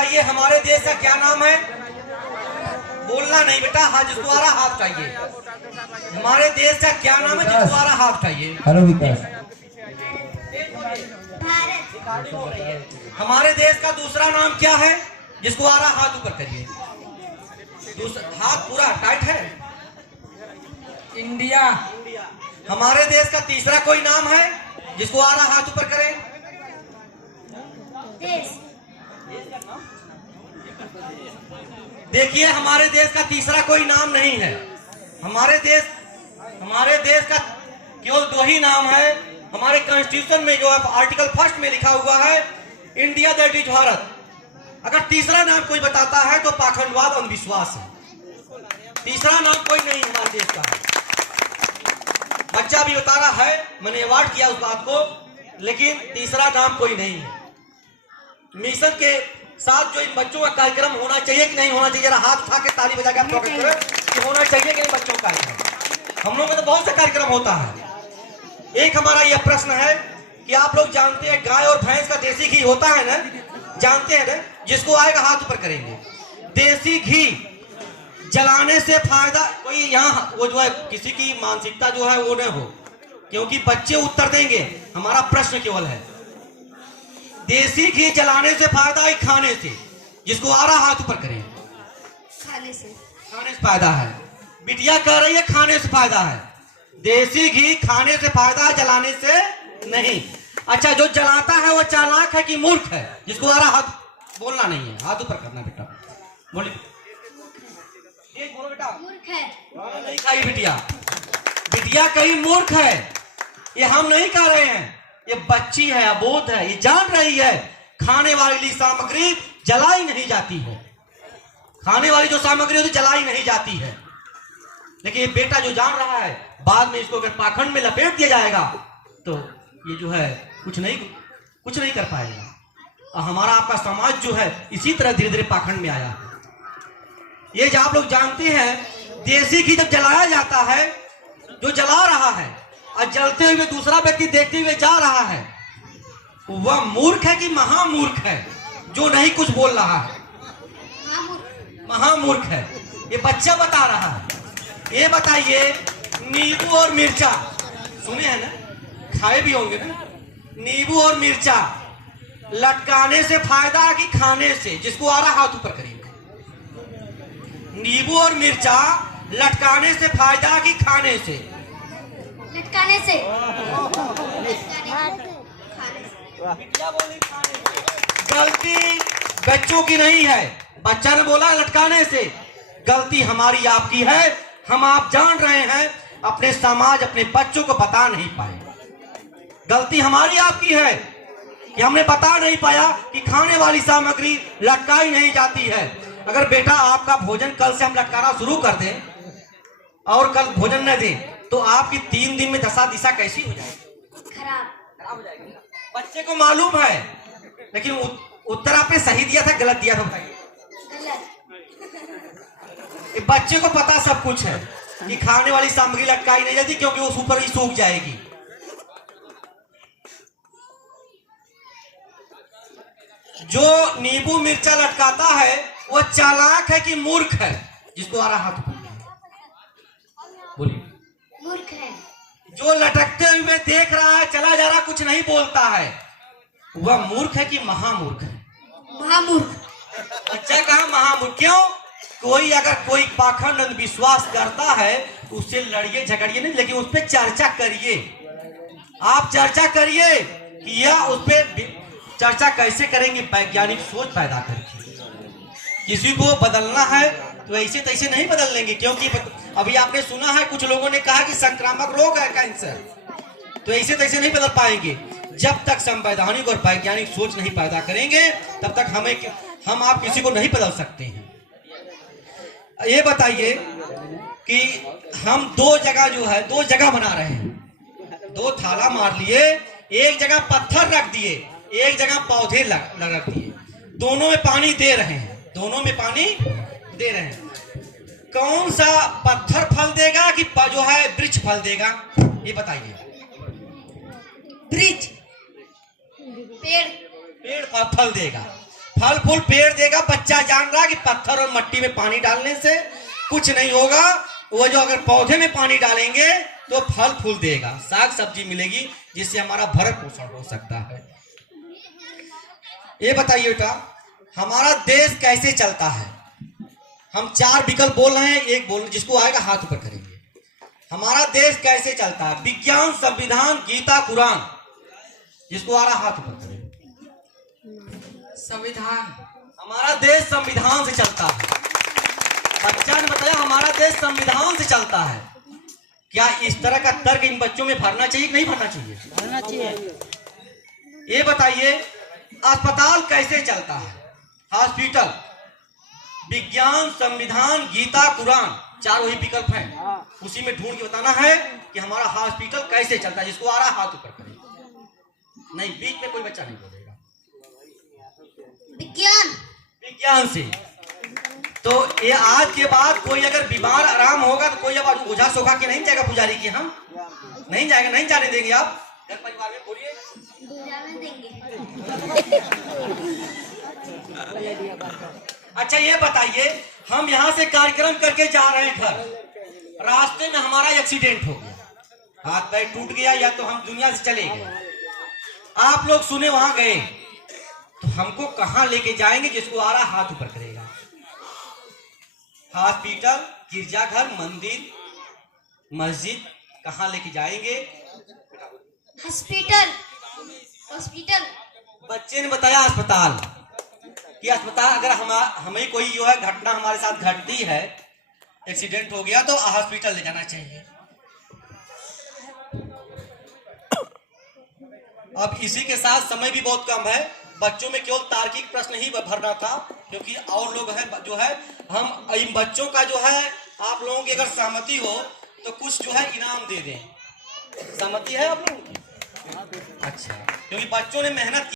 बताइए हमारे देश का क्या नाम है? बोलना नहीं बेटा, हाथ जिसको आ रहा हाथ उठाइए। हमारे देश का क्या नाम है? जिसको आ रहा हाथ उठाइए। हेलो विकास। हमारे देश का दूसरा नाम क्या है? जिसको आ रहा हाथ ऊपर करिए। हाथ पूरा टाइट है। इंडिया। हमारे देश का तीसरा कोई नाम है? जिसको आ रहा हाथ ऊपर करे। देखिए हमारे देश का तीसरा कोई नाम नहीं है। हमारे देश का केवल दो ही नाम है। हमारे कॉन्स्टिट्यूशन में जो है आर्टिकल फर्स्ट में लिखा हुआ है इंडिया दैट इज भारत। अगर तीसरा नाम कोई बताता है तो पाखंडवाद अंधविश्वास है। तीसरा नाम कोई नहीं हमारे देश का है। बच्चा भी बता रहा है, मैंने अवार्ड किया उस बात को, लेकिन तीसरा नाम कोई नहीं है। मिशन के साथ जो इन बच्चों का कार्यक्रम होना चाहिए कि नहीं होना चाहिए, जरा हाथ उठा के ताली बजा के आप लोग कि होना चाहिए कि नहीं बच्चों का कार्यक्रम। हम लोगों का तो बहुत सा कार्यक्रम होता है। एक हमारा यह प्रश्न है कि आप लोग जानते हैं गाय और भैंस का देसी घी होता है ना, जानते हैं ना? जिसको आएगा हाथ ऊपर करेंगे। देसी घी जलाने से फायदा कोई यहाँ वो जो है किसी की मानसिकता जो है वो न हो, क्योंकि बच्चे उत्तर देंगे। हमारा प्रश्न केवल है देसी घी जलाने से फायदा है खाने से? जिसको आ रहा हाथ ऊपर करें। खाने से फायदा है। बिटिया कह रही है खाने से फायदा है। देसी घी खाने से फायदा है, जलाने से नहीं। अच्छा, जो जलाता है वो चालाक है कि मूर्ख है? जिसको आ रहा हाथ बोलना नहीं है, हाथ ऊपर करना बेटा। बोलिए बोलो बेटा। मूर्ख है। नहीं कही बिटिया, बिटिया कहीं मूर्ख है। ये हम नहीं कह रहे हैं, ये बच्ची है, अबोध है, ये जान रही है खाने वाली सामग्री जलाई नहीं जाती है। खाने वाली जो सामग्री होती जलाई नहीं जाती है। लेकिन ये बेटा जो जान रहा है, बाद में इसको अगर पाखंड में लपेट दिया जाएगा तो ये जो है कुछ नहीं कर पाएगा। और हमारा आपका समाज जो है इसी तरह धीरे धीरे पाखंड में आया है। ये जो आप लोग जानते हैं, देसी घी जब जलाया जाता है, जो जला रहा है और जलते हुए दूसरा व्यक्ति देखते हुए जा रहा है, वह मूर्ख है कि महामूर्ख है जो नहीं कुछ बोल रहा है? महामूर्ख है। ये बच्चा बता रहा है। ये बताइए, नींबू और मिर्चा सुने हैं ना, खाए भी होंगे ना? नींबू और मिर्चा लटकाने से फायदा है कि खाने से? जिसको आ रहा हाथ ऊपर करिए। नींबू और मिर्चा लटकाने से फायदा कि खाने से? लटकाने से। गलती बच्चों की नहीं है। बच्चा ने बोला लटकाने से, गलती हमारी आपकी है। हम आप जान रहे हैं अपने समाज अपने बच्चों को बता नहीं पाए। गलती हमारी आपकी है कि हमने बता नहीं पाया कि खाने वाली सामग्री लटकाई नहीं जाती है। अगर बेटा आपका भोजन कल से हम लटकाना शुरू कर दें और कल भोजन न दें तो आपकी 3 दिन में दशा दिशा कैसी हो जाएगी? खराब हो जाएगी। बच्चे को मालूम है, लेकिन उत्तर आपने सही दिया था गलत दिया था? बताइए। बच्चे को पता सब कुछ है कि खाने वाली सामग्री लटकाई नहीं जाती क्योंकि उस ऊपर ही सूख जाएगी। जो नींबू मिर्चा लटकाता है वो चालाक है कि मूर्ख है? जिसको आ रहा हाथ बोलिए। मूर्ख है। जो लटकते हुए देख रहा है, चला जा रहा, कुछ नहीं बोलता है, वह मूर्ख है कि महामूर्ख है? महामूर्ख। अच्छा, कहा महामूर्ख? क्यों? कोई अगर कोई पाखंड अंधविश्वास करता है तो उससे लड़िए झगड़िए नहीं, लेकिन उस पर चर्चा करिए। आप चर्चा करिए कि यह उस पर चर्चा कैसे करेंगे, वैज्ञानिक सोच पैदा करके। किसी को बदलना है तो ऐसे तैसे नहीं बदल लेंगे, क्योंकि अभी आपने सुना है कुछ लोगों ने कहा कि संक्रामक रोग है कैंसर, तो ऐसे तैसे नहीं बदल पाएंगे। जब तक संवैधानिक और वैज्ञानिक सोच नहीं पैदा करेंगे तब तक हम आप किसी को नहीं बदल सकते हैं। ये बताइए कि हम दो जगह बना रहे हैं, 2 थाला मार लिए, एक जगह पत्थर रख दिए, एक जगह पौधे रख दिए, दोनों में पानी दे रहे हैं, कौन सा पत्थर फल देगा कि जो है वृक्ष फल देगा? ये बताइए। वृक्ष। पेड़ फल देगा। फल फूल पेड़ देगा। बच्चा जान रहा है कि पत्थर और मट्टी में पानी डालने से कुछ नहीं होगा। वो जो अगर पौधे में पानी डालेंगे तो फल फूल देगा, साग सब्जी मिलेगी, जिससे हमारा भरण पोषण हो सकता है। ये बताइए बेटा, हमारा देश कैसे चलता है? हम 4 विकल्प बोल रहे हैं, एक बोल, जिसको आएगा हाथ ऊपर करेंगे। हमारा देश कैसे चलता है? विज्ञान, संविधान, गीता, कुरान। जिसको आ रहा हाथ ऊपर करेंगे। संविधान। हमारा देश संविधान से चलता है। बच्चा ने बताया हमारा देश संविधान से चलता है। क्या इस तरह का तर्क इन बच्चों में भरना चाहिए कि नहीं भरना चाहिए? भरना चाहिए। ये बताइए, अस्पताल कैसे चलता है? हॉस्पिटल, विज्ञान, संविधान, गीता, कुरान, 4 वही विकल्प हैं। उसी में ढूंढ के बताना है कि हमारा हॉस्पिटल कैसे चलता है। जिसको आ रहा हाथ ऊपर करें। नहीं, बीच में कोई बच्चा नहीं बोलेगा। विज्ञान। विज्ञान से। तो ये आज के बाद कोई अगर बीमार आराम होगा तो कोई अब ओझा सोखा के नहीं जाएगा पुजारी के, हम नहीं जाएगा, नहीं जाने देंगे। आप घर परिवार में बोलिए, जाने देंगे। अच्छा ये बताइए, हम यहाँ से कार्यक्रम करके जा रहे हैं घर, रास्ते में हमारा एक्सीडेंट हो गया, हाथ पैर टूट गया, या तो हम दुनिया से चले गए। आप लोग सुने वहां गए तो हमको कहां लेके जाएंगे? जिसको आ रहा हाथ ऊपर करेगा। हॉस्पिटल, गिरजाघर, मंदिर, मस्जिद, कहां लेके जाएंगे? हॉस्पिटल। हॉस्पिटल। बच्चे ने बताया अस्पताल। कि अस्पताल अगर हमें कोई जो है घटना हमारे साथ घटती है, एक्सीडेंट हो गया, तो हॉस्पिटल ले जाना चाहिए। अब इसी के साथ समय भी बहुत कम है, बच्चों में केवल तार्किक प्रश्न ही भरना था, क्योंकि और लोग हैं जो है, हम इन बच्चों का जो है, आप लोगों की अगर सहमति हो तो कुछ जो है इनाम दे दें। सहमति है आप लोगों की? अच्छा, क्योंकि बच्चों ने मेहनत